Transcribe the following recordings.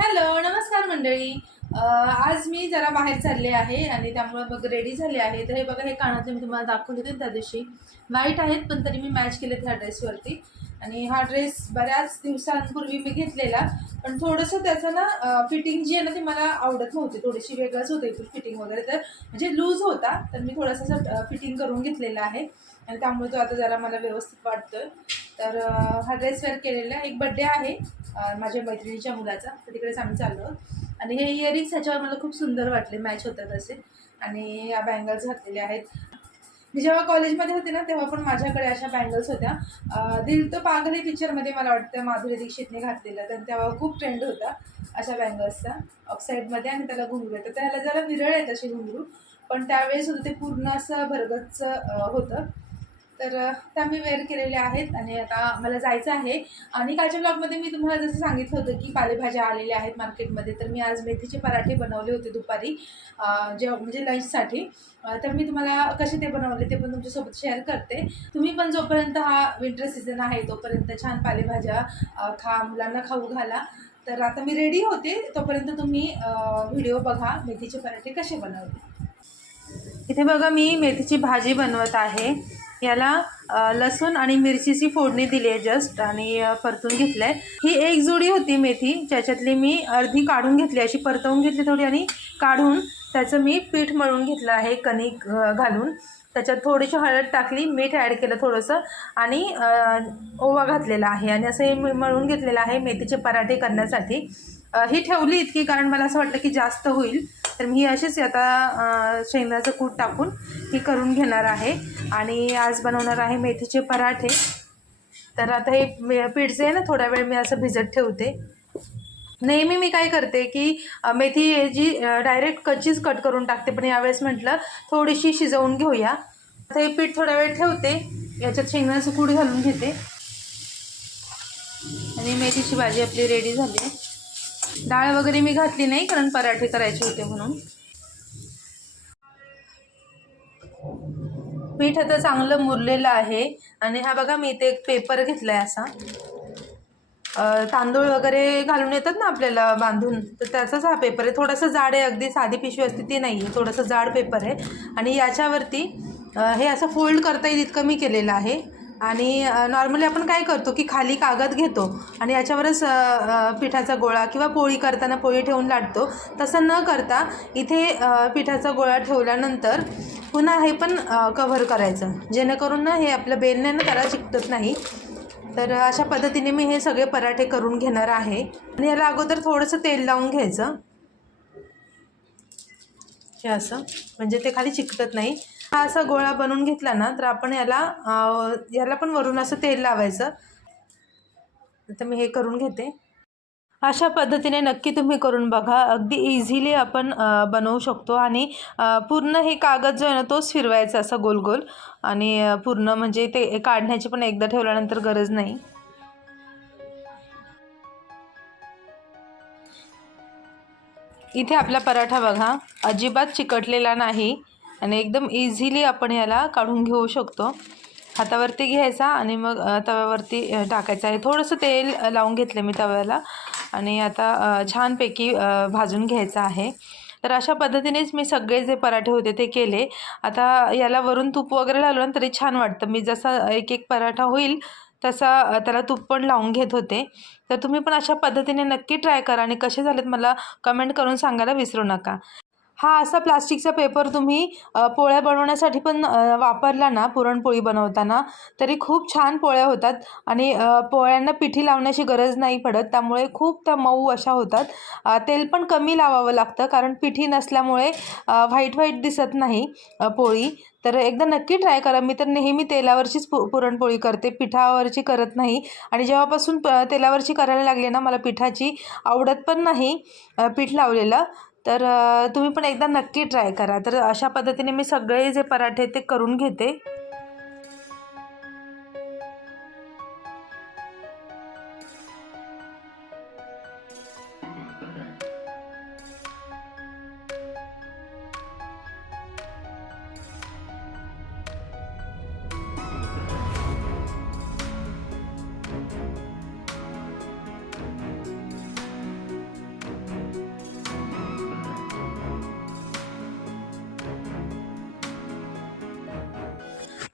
Hello नमस्कार मंडळी. आज मी जरा बाहेर चालले आहे आणि त्यामुळे बघ रेडी झाले आहे. तर हे बघा हे कानातले मी तुम्हाला दाखवले होते त्या दिवशी. वाईट आहेत पण तरी मी मॅच केले ह्या ड्रेसवरती आणि हा ड्रेस बऱ्याच दिवसांपूर्वी मी घेतलेला. पण थोडंसं त्याचं ना फिटिंग जी आहे ना ती मला आवडत नव्हती. थोडीशी वेगळंच होते फिटिंग वगैरे. तर म्हणजे लूज होता तर मी थोडंसं फिटिंग करून घेतलेला आहे. आणि त्यामुळे तो आता जरा मला व्यवस्थित वाटतोय. तर हा ड्रेस वेअर केलेला आहे. एक बड्डे आहे माझ्या मैत्रिणीच्या मुलाचा. तर तिकडेच आम्ही चाललो आहोत. आणि हे इयरिंग्स ह्याच्यावर मला खूप सुंदर वाटले. मॅच होतात असे. आणि या बँगल्स घातलेले आहेत. मी जेव्हा कॉलेजमध्ये होते ना तेव्हा पण माझ्याकडे अशा बँगल्स होत्या. दिल तो पागल हे पिक्चरमध्ये मला वाटतं. माधुरी दीक्षितने घातलेलं तर तेव्हा खूप ट्रेंड होता अशा बँगल्सचा ऑफसाईडमध्ये आणि त्याला घुंगरू येतं. त्याला जरा विरळ आहेत असे घुंगरू. पण त्यावेळेस होतं ते पूर्ण असं भरगतचं होतं. तर त्या मी वेअर केलेल्या आहेत आणि आता मला जायचं आहे. आणि कालच्या ब्लॉगमध्ये मी तुम्हाला जसं सांगितलं होतं की पालेभाज्या आलेल्या आहेत मार्केटमध्ये तर मी आज मेथीचे पराठे बनवले होते दुपारी जेव्हा म्हणजे लंचसाठी तर मी तुम्हाला कसे ते बनवले ते पण तुमच्यासोबत शेअर करते. तुम्ही पण जोपर्यंत हा विंटर सीझन आहे तोपर्यंत छान पालेभाज्या खा मुलांना खाऊ घाला. तर आता मी रेडी होते तोपर्यंत तुम्ही व्हिडिओ बघा मेथीचे पराठे कसे बनवले. इथे बघा मी मेथीची भाजी बनवत आहे. याला लसूण आणि मिरचीची फोडणी दिली आहे जस्ट आणि परतून घेतलं आहे ही एक जोडी होती मेथी ज्याच्यातली मी अर्धी काढून घेतली अशी परतवून घेतली थोडी आणि काढून त्याचं मी पीठ मळून घेतलं आहे कणिक घालून. त्याच्यात थोडीशी हळद टाकली मीठ ॲड केलं थोडंसं आणि ओवा घातलेला आहे. आणि असं हे मी मळून घेतलेलं आहे मेथीचे पराठे करण्यासाठी. ही ठेवली इतकी कारण मला असं वाटलं की जास्त होईल. तर मी अशीच आता शेंगदाचं कूट टाकून ही करून घेणार आहे. आणि आज बनवणार आहे मेथीचे पराठे. तर आता हे पिठचे पीठ जे आहे ना थोडा वेळ मी असं भिजत ठेवते. नेहमी मी काय करते की मेथी जी डायरेक्ट कच्चीच कट करून टाकते. पण यावेळेस म्हटलं थोडीशी शिजवून घेऊया. आता हे पीठ थोडा वेळ ठेवते. याच्यात शेंगदाण्याचं कूड घालून घेते. आणि मेथीची भाजी आपली रेडी झाली. आहे डाळ वगैरे मी घातली नाही कारण पराठे करायचे होते म्हणून. पीठ आता चांगलं मुरलेलं आहे. आणि हा बघा मी इथे एक पेपर घेतला आहे असा तांदूळ वगैरे घालून येतात ना आपल्याला बांधून तर त्याचाच हा पेपर आहे. थोडंसं जाड आहे अगदी साधी पिशवी असते ती नाही आहे थोडंसं जाड पेपर आहे. आणि याच्यावरती हे असं फोल्ड करता येईल इतकं मी केलेलं आहे. आणि नॉर्मली आपण काय करतो की खाली कागद घेतो आणि याच्यावरच पिठाचा गोळा किंवा पोळी करताना पोळी ठेवून लाटतो. तसं न करता इथे पिठाचा गोळा ठेवल्यानंतर पुन्हा हे पण कव्हर करायचं. जेणेकरून ना हे आपलं बेलने ना त्याला चिकटत नाही. तर अशा पद्धतीने मी हे सगळे पराठे करून घेणार आहे. आणि याला अगोदर थोडंसं तेल लावून घ्यायचं. हे असं. म्हणजे ते खाली चिकटत नाही. हा असा गोळा बनवून घेतला ना तर आपण याला याला पण वरून असं तेल लावायचं. तर मी हे करून घेते. अशा पद्धतीने नक्की तुम्ही करून बघा. अगदी इझिली आपण बनवू शकतो आणि पूर्ण हे कागद जो आहे ना तोच फिरवायचा असा गोल गोल आणि पूर्ण म्हणजे ते काढण्याची पण एकदा ठेवल्यानंतर गरज नाही. इथे आपला पराठा बघा. अजिबात चिकटलेला नाही. आणि एकदम इझिली आपण याला काढून घेऊ शकतो. हातावरती घ्यायचा आणि मग तव्यावरती टाकायचं. आहे थोडंसं तेल लावून घेतलं मी तव्याला. आणि आता छानपैकी भाजून घ्यायचं आहे. तर अशा पद्धतीनेच मी सगळे जे पराठे होते ते केले. आता याला वरून तूप वगैरे लावलं ना तरी छान वाटतं. मी जसा एक एक पराठा होईल तसा त्याला तूप पण लावून घेत होते. तर तुम्ही पण अशा पद्धतीने नक्की ट्राय करा आणि कसे झालेत मला कमेंट करून सांगायला विसरू नका. हा असा प्लास्टिकचा पेपर तुम्ही पोळ्या बनवण्यासाठी पण वापरला ना पुरणपोळी बनवताना तरी खूप छान पोळ्या होतात. आणि पोळ्यांना पिठी लावण्याची गरज नाही पडत त्यामुळे खूप त्या मऊ अशा होतात. तेल पण कमी लावावं लागतं कारण पिठी नसल्यामुळे व्हाईट व्हाईट दिसत नाही पोळी. तर एकदा नक्की ट्राय करा. मी तर नेहमी तेलावरचीच पु पुरणपोळी करते पिठावरची करत नाही. आणि जेव्हापासून प तेलावरची करायला लागली ना मला पिठाची आवडत पण नाही पीठ लावलेलं. तर तुम्ही पण एकदा नक्की ट्राय करा. तर अशा पद्धतीने मी सगळे जे पराठे ते करून घेते.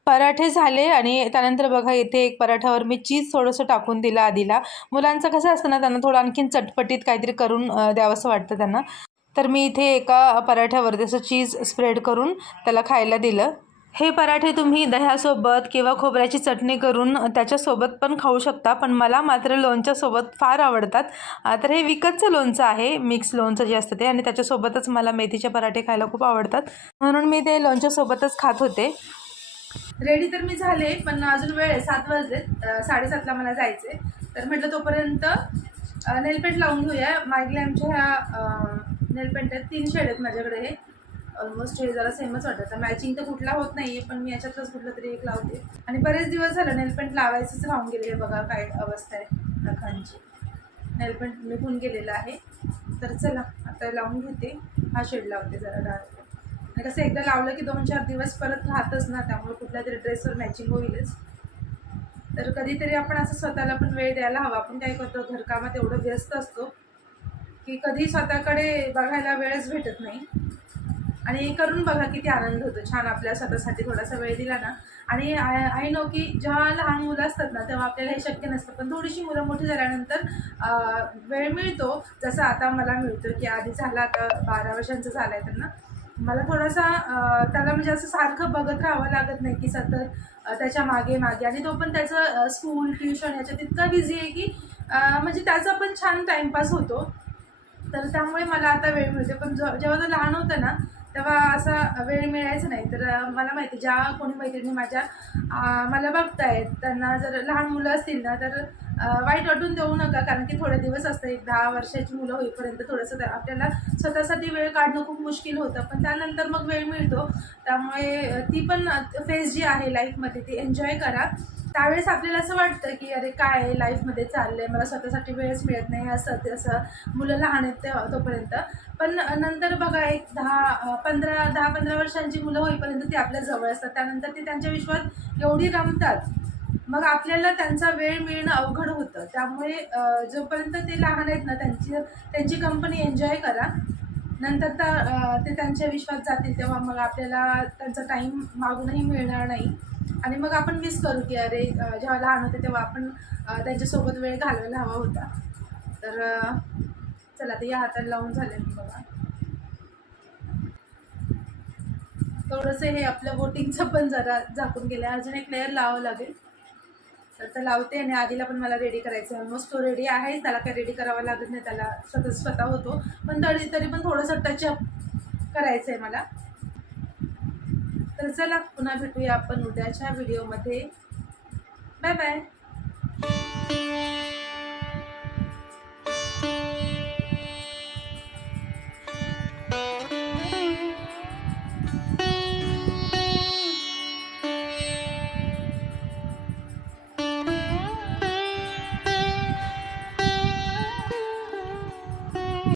पराठे झाले आणि त्यानंतर बघा इथे एक पराठ्यावर मी चीज थोडंसं टाकून दिलं आधीला. मुलांचं कसं असतं ना त्यांना थोडं आणखीन चटपटीत काहीतरी करून द्यावंसं वाटतं त्यांना. तर मी इथे एका पराठ्यावर जसं चीज स्प्रेड करून त्याला खायला दिलं. हे पराठे तुम्ही दह्यासोबत किंवा खोबऱ्याची चटणी करून त्याच्यासोबत पण खाऊ शकता पण मला मात्र लोणच्यासोबत फार आवडतात. तर हे विकतचं लोणचं आहे मिक्स लोणचं जे असतं ते आणि त्याच्यासोबतच मला मेथीचे पराठे खायला खूप आवडतात. म्हणून मी ते लोणच्यासोबतच खात होते. रेडी तर मी झाले पण अजून वेळ आहे. सात वाजले साडेसातला मला जायचे तर म्हटलं तोपर्यंत नेलपेंट लावून घेऊया. मागले आमच्या ह्या नेलपेंट आहेत तीन शेड आहेत माझ्याकडे. हे ऑलमोस्ट हे जरा सेमच वाटतं तर मॅचिंग तर कुठला होत नाही आहे पण मी याच्यातलंच कुठलं तरी एक लावते. आणि बरेच दिवस झालं नेलपेंट लावायचंच राहून गेले. बघा काय अवस्था आहे नखांची नेलपेंट निघून गेलेलं आहे. तर चला आता लावून घेते. हा शेड लावते जरा डार्क. कसं एकदा लावलं की दोन चार दिवस परत राहतच ना त्यामुळे कुठल्या तरी ड्रेसवर मॅचिंग होईलच. तर कधीतरी आपण असं स्वतःला पण वेळ द्यायला हवा. आपण काय करतो घरकामात एवढं व्यस्त असतो की कधी स्वतःकडे बघायला वेळच भेटत नाही. आणि करून बघा किती आनंद होतो. छान आपल्या स्वतःसाठी थोडासा वेळ दिला ना. आणि आय नो की जेव्हा लहान मुलं असतात ना तेव्हा आपल्याला हे शक्य नसतं. पण थोडीशी मुलं मोठी झाल्यानंतर वेळ मिळतो. जसं आता मला मिळतो की आधी झाला आता बारा वर्षांचं झालं आहे त्यांना मला थोडासा त्याला म्हणजे असं सारखं बघत राहावं लागत नाही की सतत त्याच्यामागे मागे. आणि तो पण त्याचं स्कूल ट्युशन याच्या इतका बिझी आहे की म्हणजे त्याचा पण छान टाईमपास होतो. तर त्यामुळे मला आता वेळ मिळते पण जेव्हा तो लहान होता ना तेव्हा असा वेळ मिळायचा नाही. तर मला माहिती ज्या कोणी मैत्रिणी माझ्या मला बघतायत त्यांना जर लहान मुलं असतील ना तर वाईट वाटून देऊ नका. कारण की थोडे दिवस असतं एक दहा वर्षाची मुलं होईपर्यंत थोडंसं आपल्याला स्वतःसाठी वेळ काढणं खूप मुश्किल होतं. पण त्यानंतर मग वेळ मिळतो. त्यामुळे ती पण फेज जी आहे लाईफमध्ये ती एन्जॉय करा. त्यावेळेस आपल्याला असं वाटतं की अरे काय लाईफमध्ये चाललं आहे मला स्वतःसाठी वेळच मिळत नाही असं तसं मुलं लहान आहेत ते तोपर्यंत. पण नंतर बघा एक दहा पंधरा दहा पंधरा वर्षांची मुलं होईपर्यंत ती आपल्या जवळ असतात. त्यानंतर ते त्यांच्या विश्वात एवढी रमतात. मग आपल्याला त्यांचा वेळ मिळणं अवघड होतं. त्यामुळे जोपर्यंत ते लहान आहेत ना त्यांची त्यांची कंपनी एन्जॉय करा. नंतर तर ते त्यांच्या विश्वात जातील तेव्हा मग आपल्याला त्यांचा टाईम मागूनही मिळणार नाही. आणि मग आपण मिस करू की अरे जेव्हा लहान होते तेव्हा आपण त्यांच्यासोबत वेळ घालवायला हवा होता. तर चला ते या हाताला लावून झाले बघा. थोडंसं हे आपलं बोटिंगचं पण जरा झाकून गेलं अजून एक लेअर लावावं लागेल. तर ते लावते आणि आधीला पण मला रेडी करायचं आहे ऑलमोस्ट तो रेडी आहे. त्याला काही रेडी करावं लागत नाही त्याला स्वतः स्वतः होतो. पण तरी तरी पण थोडंसं टचअप करायचं आहे मला. तर चला पुन्हा भेटूया आपण उद्याच्या व्हिडिओमध्ये बाय बाय